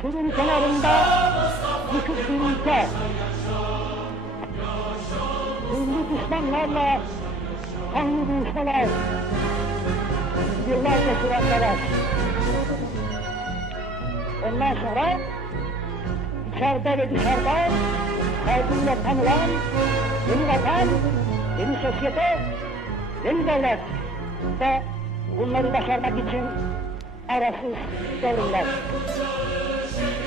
suyun kenarında yıkık bir ülke. Ünlü düşmanlarla kanlı buluşmalar, yıllarca süren savaş. Ondan sonra içeride ve dışarıda saygıyla tanılan yeni vatan, yeni sosyete, yeni devlet ve bunları başarmak için arasız Yes.